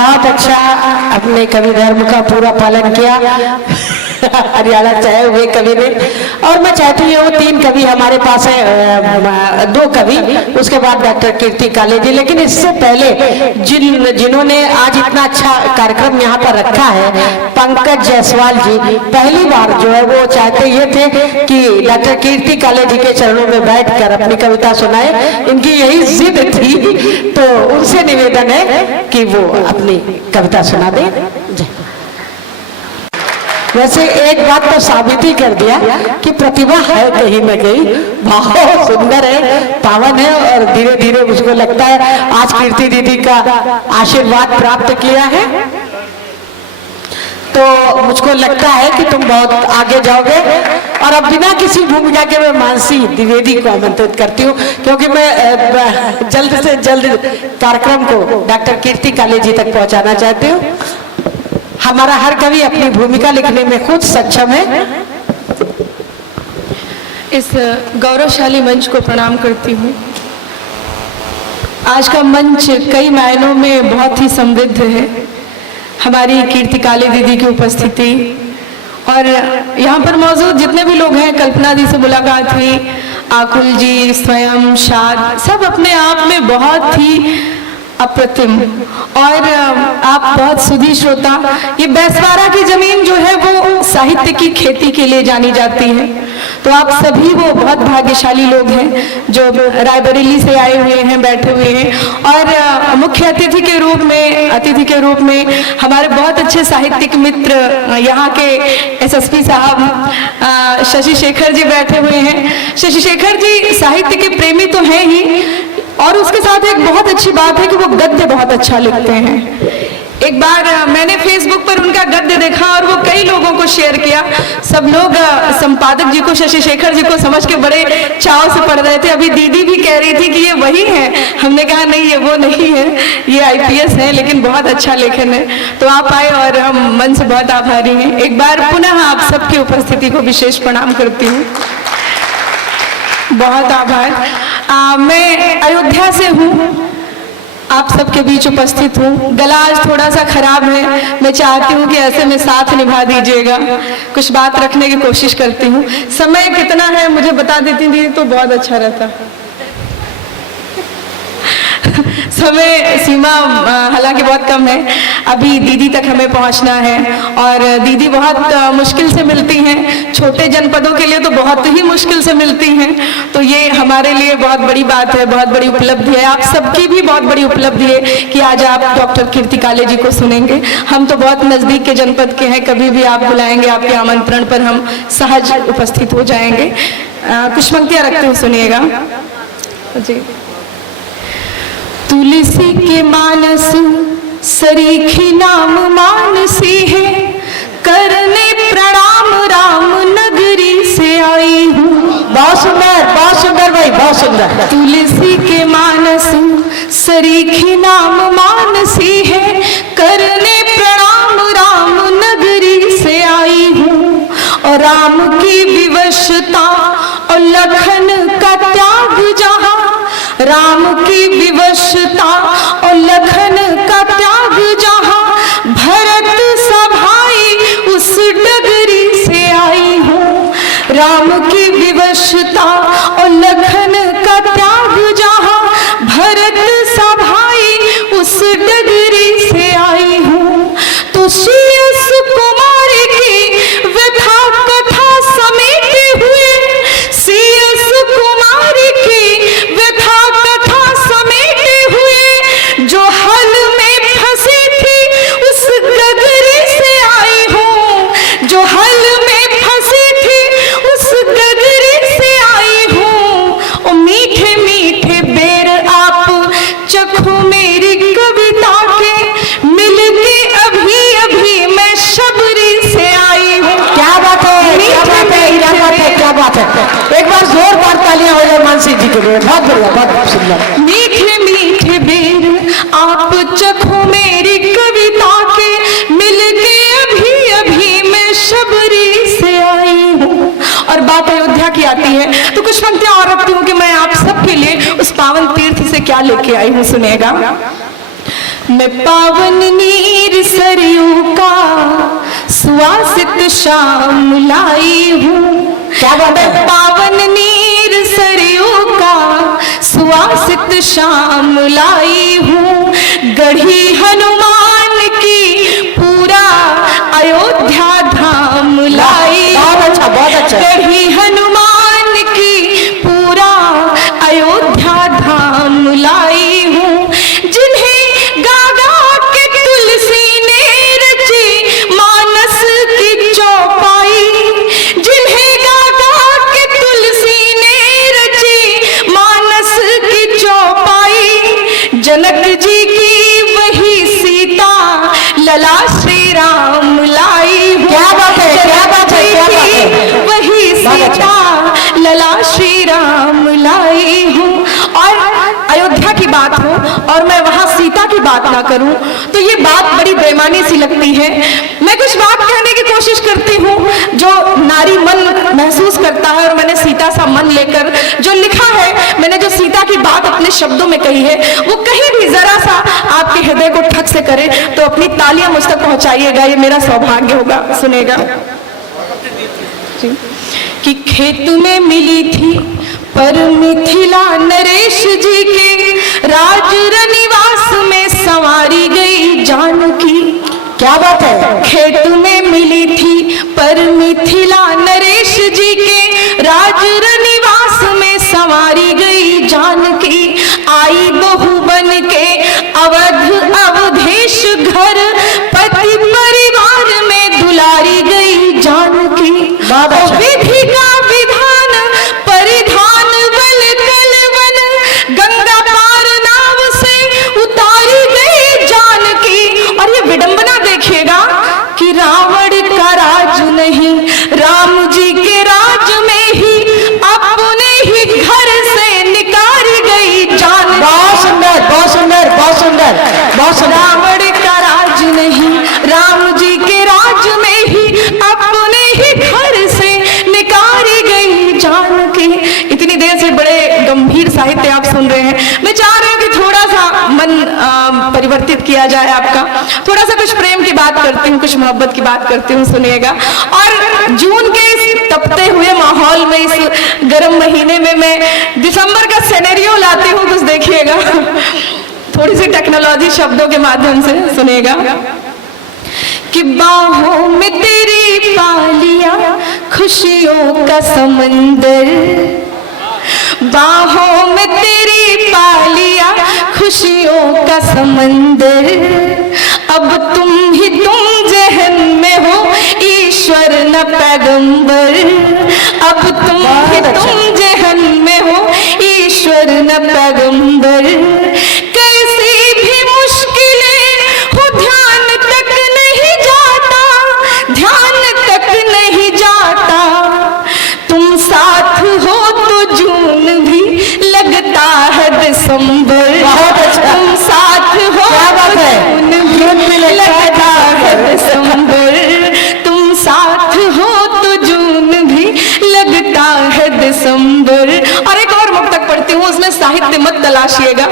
बहुत अच्छा अपने कवि धर्म का पूरा पालन किया हरियाणा चाहे हुए कवि ने। और मैं चाहती हूँ 3 कवि हमारे पास है, 2 कवि, उसके बाद डॉक्टर कीर्ति काले जी। लेकिन इससे पहले जिन्होंने आज इतना अच्छा कार्यक्रम यहाँ पर रखा है, पंकज जायसवाल जी पहली बार जो है वो चाहते ये थे कि डॉक्टर कीर्ति काले जी के चरणों में बैठकर अपनी कविता सुनाए। इनकी यही जिद थी, तो उनसे निवेदन है कि वो अपनी कविता सुना दें। वैसे एक बात तो साबित ही कर दिया कि प्रतिभा है कहीं न कहीं, बहुत सुंदर है, पावन है, और धीरे धीरे मुझको लगता है आज कीर्ति दीदी का आशीर्वाद प्राप्त किया है, तो मुझको लगता है कि तुम बहुत आगे जाओगे। और अब बिना किसी भूमिका के मैं मानसी द्विवेदी को आमंत्रित करती हूँ, क्योंकि मैं जल्द से जल्द कार्यक्रम को डॉक्टर कीर्ति काले जी तक पहुँचाना चाहती हूँ। हमारा हर कवि अपनी भूमिका लिखने में खुद सक्षम है। इस गौरवशाली मंच को प्रणाम करती हूँ। आज का मंच कई मायनों में बहुत ही समृद्ध है। हमारी कीर्ति काले दीदी की उपस्थिति और यहाँ पर मौजूद जितने भी लोग हैं, कल्पना दी से मुलाकात हुई, आकुल जी, स्वयं, शाद, सब अपने आप में बहुत ही अप्रतिम। और आप बहुत सुधी श्रोता। ये बैसवारा की जमीन जो है वो साहित्य की खेती के लिए जानी जाती है, तो आप सभी वो बहुत भाग्यशाली लोग हैं जो रायबरेली से आए हुए हैं, बैठे हुए हैं। और मुख्य अतिथि के रूप में हमारे बहुत अच्छे साहित्यिक मित्र यहाँ के एसएसपी साहब शशि शेखर जी बैठे हुए हैं। शशि शेखर जी साहित्य के प्रेमी तो हैं ही, और उसके साथ एक बहुत अच्छी बात है कि वो गद्य बहुत अच्छा लिखते हैं। एक बार मैंने फेसबुक पर उनका गद्य देखा और वो कई लोगों को शेयर किया। सब लोग संपादक जी को, शशि शेखर जी को समझ के बड़े चाव से पढ़ रहे थे। अभी दीदी भी कह रही थी कि ये वही है। हमने कहा नहीं, ये वो नहीं है, ये आईपीएस है, लेकिन बहुत अच्छा लेखन है। तो आप आए और हम मन से बहुत आभारी हैं। एक बार पुनः आप सबकी उपस्थिति को विशेष प्रणाम करती हूँ। बहुत आभार। मैं अयोध्या से हूँ, आप सबके बीच उपस्थित हूँ। गला आज थोड़ा सा खराब है, मैं चाहती हूँ कि ऐसे में साथ निभा दीजिएगा। कुछ बात रखने की कोशिश करती हूँ। समय कितना है मुझे बता देती थी तो बहुत अच्छा रहता। समय सीमा हालांकि बहुत कम है, अभी दीदी तक हमें पहुंचना है, और दीदी बहुत मुश्किल से मिलती हैं। छोटे जनपदों के लिए तो बहुत ही मुश्किल से मिलती हैं, तो ये हमारे लिए बहुत बड़ी बात है, बहुत बड़ी उपलब्धि है। आप सबकी भी बहुत बड़ी उपलब्धि है कि आज आप डॉक्टर कीर्ति काले जी को सुनेंगे। हम तो बहुत नज़दीक के जनपद के हैं, कभी भी आप बुलाएंगे, आपके आमंत्रण पर हम सहज उपस्थित हो जाएंगे। कुछ पंक्तियाँ रखते हुए सुनिएगा जी। तुलसी के मानस सरीखी नाम मानसी है, करने प्रणाम राम नगरी से आई हूँ। बहुत सुंदर भाई, बहुत सुंदर। तुलसी के मानस सरीखी नाम मानसी है, करने प्रणाम राम नगरी से आई हूँ। और राम की विवशता और लखन का त्याग जहाँ, राम की विवशता और लखन का त्याग जहाँ, भरत सभाई उस डगरी से आई हूँ। राम की विवशता और लखन का त्याग जहाँ, भरत सभाई उस डगरी से आई हूँ। तो श्रेयस कुमार की व्यथा कथा समेटे हुए, श्रेयस कुमार की व्यथा कथा समेटे हुए, जो हल में फंसी थी उस गगरी से आई हूँ। जो हल में फंसी थी उस गगरी से आई हूँ। ओ मीठे मीठे बेर आप चखो मेरी कविता के, मिल के अभी अभी मैं शबरी से आई हूँ। क्या बात है, क्या बात है, क्या बात है, क्या बात है। एक बार जोरदार तालियां हो जाए मानसी जी के लिए। बहुत बढ़िया, बहुत सुंदर। मीठे मीठे बेर आप चखो मेरी कविता के, मिल के अभी अभी मैं शबरी से आई हूँ। और बात अयोध्या की आती है तो कुछ पंक्तियां और रखती हूँ कि मैं आप सबके लिए उस पावन तीर्थ से क्या लेके आई हूँ, सुनेगा। मैं पावन नी शाम लाई हूँ। क्या बात है? पावन नीर सरयू का सुवासित शाम लाई हूँ। गढ़ी हनुमान की पूरा अयोध्या धाम लाई। बहुत अच्छा, बहुत अच्छा। गढ़ी हनुमान की पूरा अयोध्या धाम लाई हूँ। जिन्हें गागा के तुलसी ने रची मानस की चौपाई। जिन्हें गागा के तुलसी ने रची मानस की चौपाई। जनक जी की वही सीता लला श्री राम लाई हूँ। क्या बात है, क्या बात है, क्या बात है। वही सीता लला श्री राम लाई हूँ। और अयोध्या की बात हो और मैं वहां सीता की बात ना करूं तो ये बात बड़ी बेईमानी सी लगती है। मैं कुछ बात कहने की कोशिश करती हूँ जो नारी मन महसूस करता है, और मैंने सीता सा मन लेकर जो लिखा है, मैंने जो सीता की बात अपने शब्दों में कही है, वो कहीं भी जरा सा आपके हृदय को ठक से करे तो अपनी तालियां मुझ तक पहुंचाइएगा, ये मेरा सौभाग्य होगा। सुनेगा कि खेत में मिली थी पर मिथिला नरेश जी के, राज रनिवास में संवारी गई जानकी। क्या बात है? खेत में मिली थी पर मिथिला नरेश जी के, राज रनिवास में संवारी गई जानकी। आई बहू बन के अवध अवधेश घर, पति परिवार में दुलारी गई जानकी। विधि का विधान परिधान बल कलवन, गंगा पार नाव से उतारी गई जानकी। और ये विडंबना देखिएगा कि रावण का राज नहीं, राम जी के राज में ही अपने ही घर से निकाली गई जानकी। बहुत सुंदर, बहुत सुंदर, बहुत सुंदर, बहुत सुंदर। रावण का राज नहीं, राम जी के राज में ही अपने ही घर से निकाली गई जानकी। इतनी देर से बड़े गंभीर साहित्य आप सुन रहे हैं। मैं चाह रही हूँ कि थोड़ा सा मन परिवर्तित किया जाए आपका, थोड़ा सा कुछ प्रेम की बात करती हूँ, कुछ मोहब्बत की बात करती हूँ, सुनिएगा। और जून के इस तपते हुए माहौल में, इस गर्म महीने में मैं दिसंबर का सिनेरियो लाती हूँ, कुछ देखिएगा थोड़ी सी टेक्नोलॉजी शब्दों के माध्यम से। सुनेगा कि बाहों में तेरी पालिया खुशियों का समंदर, बाहों में तेरी पालिया खुशियों का समंदर। अब तुम ही तुम जहन में हो ईश्वर न पैगंबर। अब तुम ही तुम जहन में हो ईश्वर न पैगंबर। कैसी भी मुश्किलें हो ध्यान तक नहीं जाता, ध्यान तक नहीं जाता। तुम साथ हो तो जून भी लगता है दिसंबर। तुम साथ हो तो जून भी लगता है दिसंबर। तुम साथ हो तो जून भी लगता है दिसंबर। और एक और मुक्तक पढ़ती हूँ, उसमें साहित्य मत तलाशिएगा,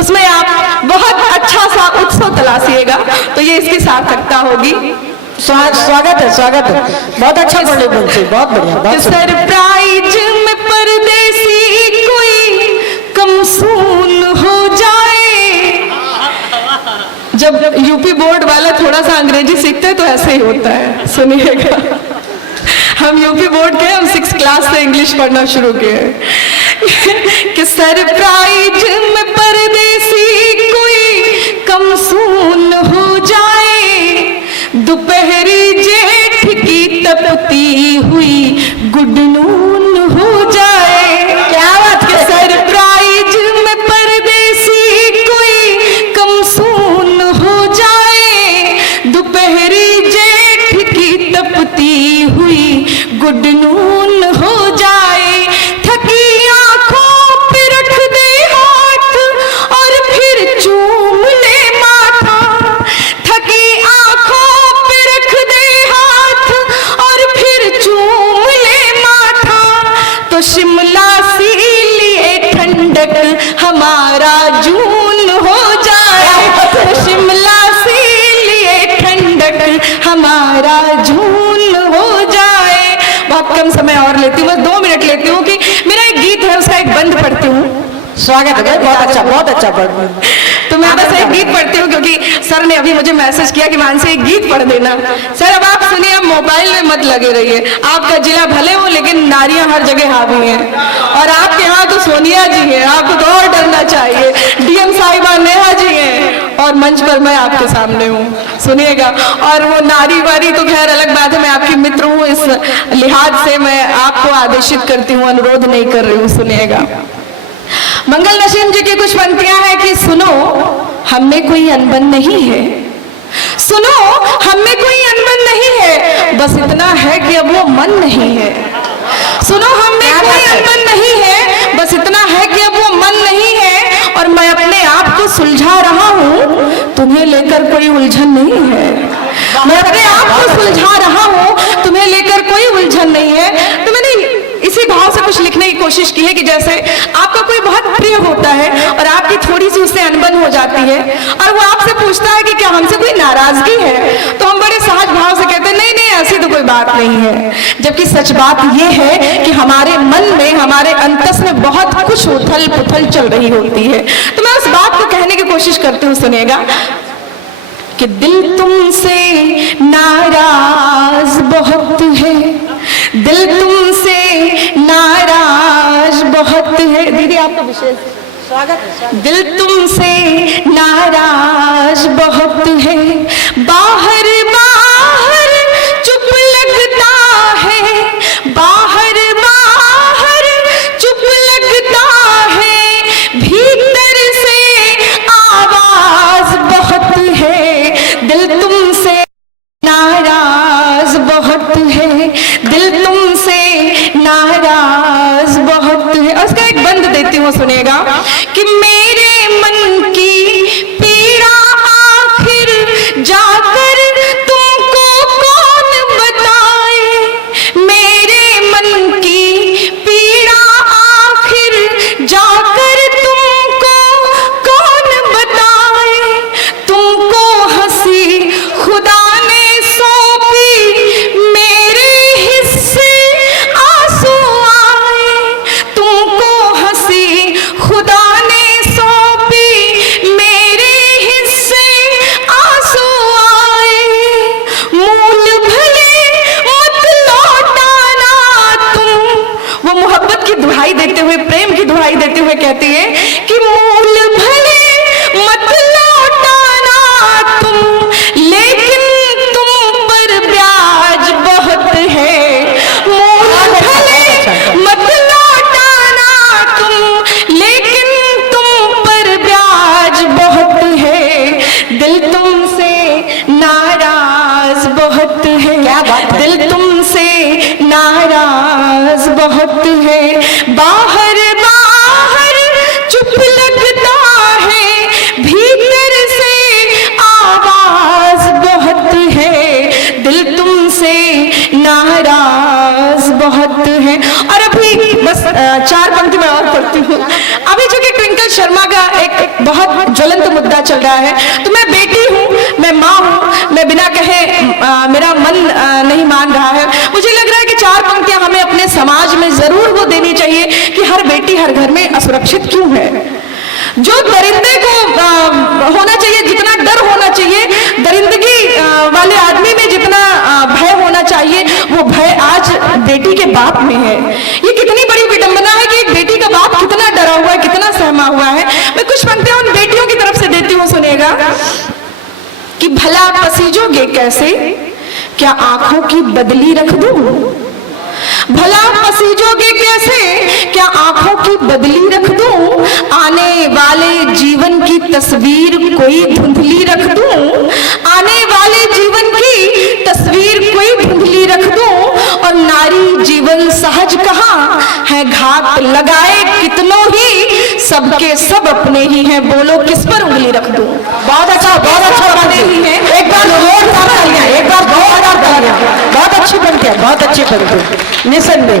उसमें आप बहुत अच्छा सा उत्सव तलाशिएगा, तो ये इसकी सार्थकता होगी। स्वागत है, स्वागत है। बहुत अच्छा पढ़े बच्चे, बहुत बढ़िया। सरप्राइज में परदेसी कोई कमसून हो जाए। जब यूपी बोर्ड वाला थोड़ा सा अंग्रेजी सीखते हैं तो ऐसे ही होता है। सुनिएगा, हम यूपी बोर्ड के, हम 6th क्लास से इंग्लिश पढ़ना शुरू किए। कि सरप्राइज में परदेसी कोई कमसून हो जाए, दोपहरी जेठ की तपती हुई गुडनून हो जाए। क्या बात है? सरप्राइज में परदेसी कोई कमसून हो जाए, दोपहरी जेठ की तपती हुई गुडनून हो जाए। थकी आंखों पे रख दे हाथ और फिर चूम ले माथा। थकी आंखों पे रख दे हाथ और फिर चूम ले माथा। तो शिमला सी लिए ठंडक हमारा जून हो जाए। तो शिमला सी लिए ठंडक हमारा जून हो स्वागत है, बहुत अच्छा पढ़। तो मैं बस एक गीत पढ़ती हूँ क्योंकि सर ने अभी मुझे मैसेज किया कि मानसी एक गीत पढ़ देना। सर अब आप सुनिए, आप मोबाइल में मत लगे रहिए। आपका जिला भले हो लेकिन नारियां हर जगह हावी हैं, और आपके यहाँ तो सोनिया जी हैं, आपको तो और डरना चाहिए। डीएम साहिबा नेहा जी हैं, और मंच पर मैं आपके सामने हूँ, सुनिएगा। और वो नारी वारी तो खैर अलग बात है, मैं आपकी मित्र हूँ, इस लिहाज से मैं आपको आदेशित करती हूँ, अनुरोध नहीं कर रही हूँ, सुनिएगा। मंगल नसीम जी की कुछ पंक्तियां हैं कि सुनो हम में कोई अनबन नहीं है, सुनो हम में कोई अनबन नहीं है, बस इतना है कि अब वो मन नहीं है। सुनो हम में कोई अनबन नहीं है, बस इतना है कि अब वो मन नहीं है, और मैं अपने आप को सुलझा रहा हूँ, तुम्हें लेकर कोई उलझन नहीं है। मैं अपने आप को सुलझा रहा हूँ, तुम्हें लेकर कोई उलझन नहीं है। तो मैंने इसी भाव से कुछ लिखने की कोशिश की है कि जैसे आपका कोई बहुत प्रिय होता है और आपकी थोड़ी सी उससे अनबन हो जाती है, और वो आपसे पूछता है कि क्या हमसे कोई नाराजगी है, तो हम बड़े सहज भाव से कहते हैं नहीं नहीं ऐसी तो कोई बात नहीं है। जबकि सच बात ये है कि हमारे मन में, हमारे अंतस में बहुत कुछ उथल पुथल चल रही होती है। तो मैं उस बात को कहने की कोशिश करती हूँ, सुनिएगा कि दिल तुमसे नाराज बहुत है, दिल तुमसे नाराज बहुत है। दीदी आपका विशेष स्वागत है। दिल तुमसे नाराज बहुत है, बाहर बाहर चुप लगता है, बाहर बाहर चुप लगता है, भीतर से आवाज बहुत है। दिल तुमसे नाराज बहुत है, दिल तुमसे नाराज बहुत है। और उसका एक बंद देती हूँ, सुनिएगा कि मेरे मन की पीड़ा आखिर जाकर तुमको कौन बताए, मेरे मन की पीड़ा आखिर जाकर तुमको कौन बताए, तुमको हंसी खुदा ने सौंपी, मेरे हिस्से आंसू आए, तुमको हंसी खुदा ने सौंपी, मेरे हिस्से आंसू आए, मूल भले मत लौटाना तुम। वो मोहब्बत की दुहाई देते हुए, प्रेम की दुहाई देते हुए कहती है कि मूल भले मत लौटाना तुम, लेकिन तुम पर ब्याज बहुत है। मूल भले मत लौटाना तुम, लेकिन तुम पर ब्याज बहुत है। दिल तुमसे नाराज बहुत है, क्या बात है? दिल तुमसे नाराज बहुत है, बाहर बाहर चुप लगता है, भीतर से आवाज बहुत है। दिल तुमसे नाराज बहुत है। और अभी बस 4 पंक्ति मैं और पढ़ती हूँ। अभी जो कि ट्विंकल शर्मा का एक बहुत ज्वलंत मुद्दा चल रहा है, तो मैं बेटी हूँ, मैं माँ हूँ, मैं बिना कहे मेरा मन नहीं मान रहा है। मुझे लग रहा है कि 4 पंक्तियां हमें अपने समाज में जरूर वो देनी चाहिए कि हर बेटी हर घर में असुरक्षित क्यों है। जो दरिंदे को होना चाहिए, जितना डर होना चाहिए, दरिंदगी वाले आदमी में जितना भय होना चाहिए, वो भय आज बेटी के बाप में है। ये कितनी बड़ी विडंबना है कि एक बेटी का बाप कितना डरा हुआ है, कितना सहमा हुआ है। मैं कुछ पंक्तियां उन बेटियों की तरफ से देती हूँ, सुनिएगा कि भला पसीजोगे कैसे, क्या आंखों की बदली रख दूं, भला पसीजोगे कैसे, क्या आंखों की बदली रख दूं, आने वाले जीवन की तस्वीर कोई धुंधली रख दूं, आने वाले जीवन की तस्वीर कोई धुंधली रख दूं, और नारी जीवन सहज कहाँ है, घात लगाए कितनों ही, सबके सब अपने ही हैं, बोलो किस पर उंगली रख दूं। बहुत अच्छा अपने ही हैं। एक बार जोरदार तालियां, एक बार जोरदार तालियां। बहुत अच्छी बनती है, बहुत अच्छी बनती है, निसंदेह।